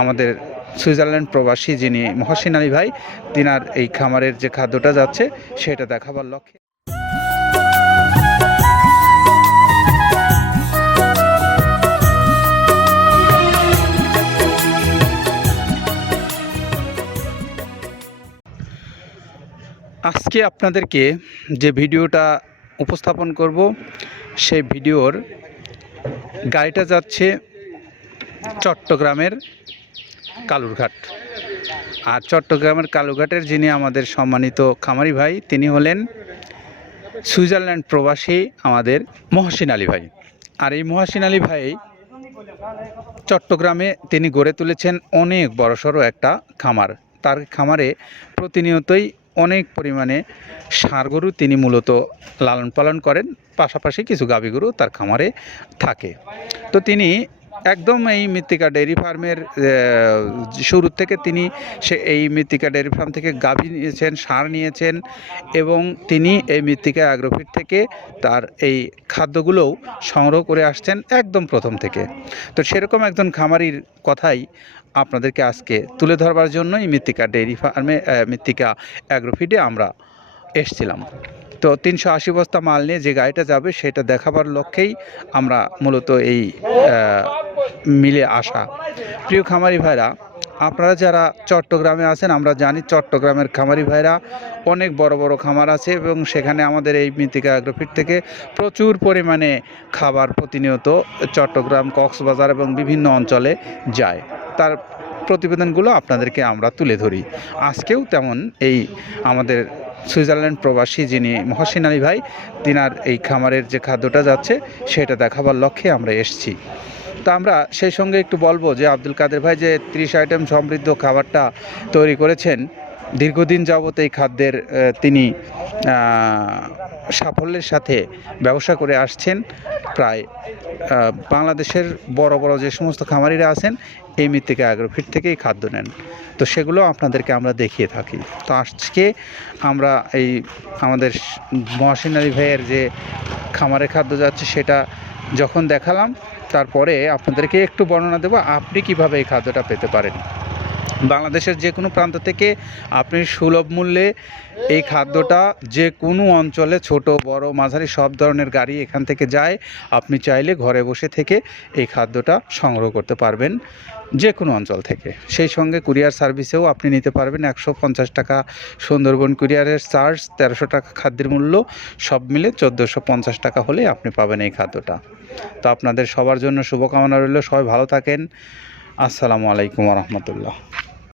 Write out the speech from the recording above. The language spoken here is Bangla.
আমাদের সুইজারল্যান্ড প্রবাসী যিনি মহসিন আলী ভাই, তিনার এই খামারের যে খাদ্যটা যাচ্ছে, সেটা দেখাবার লক্ষ্যে। আজকে আপনাদেরকে যে ভিডিওটা উপস্থাপন করব, সেই ভিডিওর গাড়িটা যাচ্ছে চট্টগ্রামের কালুরঘাট। আর চট্টগ্রামের কালুরঘাটের যিনি আমাদের সম্মানিত খামারি ভাই, তিনি হলেন সুইজারল্যান্ড প্রবাসী আমাদের মহসিন আলী ভাই। আর এই মহসিন আলী ভাই চট্টগ্রামে তিনি গড়ে তুলেছেন অনেক বড়সড় একটা খামার। তার খামারে প্রতিনিয়তই অনেক পরিমাণে ষাঁড় গরু তিনি মূলত লালন পালন করেন, পাশাপাশি কিছু গাভী গরু তার খামারে থাকে। তো তিনি একদম এই মৃত্তিকা ডেয়ারি ফার্মের শুরু থেকে তিনি সে এই মৃত্তিকা ডেয়ারি ফার্ম থেকে গাভী নিয়েছেন, সার নিয়েছেন এবং তিনি এই মৃত্তিকা অ্যাগ্রোফিট থেকে তার এই খাদ্যগুলোও সংগ্রহ করে আসছেন একদম প্রথম থেকে। তো সেরকম একজন খামারির কথাই আপনাদেরকে আজকে তুলে ধরবার জন্যই মৃত্তিকা ডেইরি ফার্মে মৃত্তিকা অ্যাগ্রোফিটে আমরা এসছিলাম। তো তিনশো আশি বস্তা মাল নিয়ে যে গাড়িটা যাবে সেটা দেখাবার লক্ষ্যেই আমরা মূলত এই মিলে আসা। প্রিয় খামারি ভাইরা, আপনারা যারা চট্টগ্রামে আছেন, আমরা জানি চট্টগ্রামের খামারি ভাইরা অনেক বড় বড় খামার আছে এবং সেখানে আমাদের এই মৃত্তিকা অ্যাগ্রোফিট থেকে প্রচুর পরিমাণে খাবার প্রতিনিয়ত চট্টগ্রাম, কক্সবাজার এবং বিভিন্ন অঞ্চলে যায়। তার প্রতিবেদনগুলো আপনাদেরকে আমরা তুলে ধরি। আজকেও তেমন এই আমাদের সুইজারল্যান্ড প্রবাসী যিনি মহসিন আলী ভাই, তিনার এই খামারের যে খাদ্যটা যাচ্ছে, সেটা দেখাবার লক্ষ্যে আমরা এসেছি। তো আমরা সেই সঙ্গে একটু বলব যে আব্দুল কাদের ভাই যে ত্রিশ আইটেম সমৃদ্ধ খাবারটা তৈরি করেছেন, দীর্ঘদিন যাবত এই খাদ্যের তিনি সাফল্যের সাথে ব্যবসা করে আসছেন। প্রায় বাংলাদেশের বড় বড় যে সমস্ত খামারিরা আছেন, এই মৃত্তিকা অ্যাগ্রোফিট থেকেই খাদ্য নেন। তো সেগুলো আপনাদেরকে আমরা দেখিয়ে থাকি। তো আজকে আমরা এই আমাদের মহাসিন আলী ভাইয়ের যে খামারে খাদ্য যাচ্ছে, সেটা যখন দেখালাম তারপরে আপনাদেরকে একটু বর্ণনা দেবো আপনি কীভাবে এই খাদ্যটা পেতে পারেন। বাংলাদেশের যে কোনো প্রান্ত থেকে আপনি সুলভ মূল্যে এই খাদ্যটা যে কোনো অঞ্চলে ছোট, বড়, মাঝারি সব ধরনের গাড়ি এখান থেকে যায়। আপনি চাইলে ঘরে বসে থেকে এই খাদ্যটা সংগ্রহ করতে পারবেন যে কোনো অঞ্চল থেকে। সেই সঙ্গে কুরিয়ার সার্ভিসেও আপনি নিতে পারবেন একশো পঞ্চাশ টাকা সুন্দরবন কুরিয়ারের চার্জ, তেরোশো টাকা খাদ্যের মূল্য, সব মিলে চোদ্দোশো পঞ্চাশ টাকা হলে আপনি পাবেন এই খাদ্যটা। তো আপনাদের সবার জন্য শুভকামনা রইল। সবাই ভালো থাকেন। আসসালামু আলাইকুম রহমতুল্লাহ।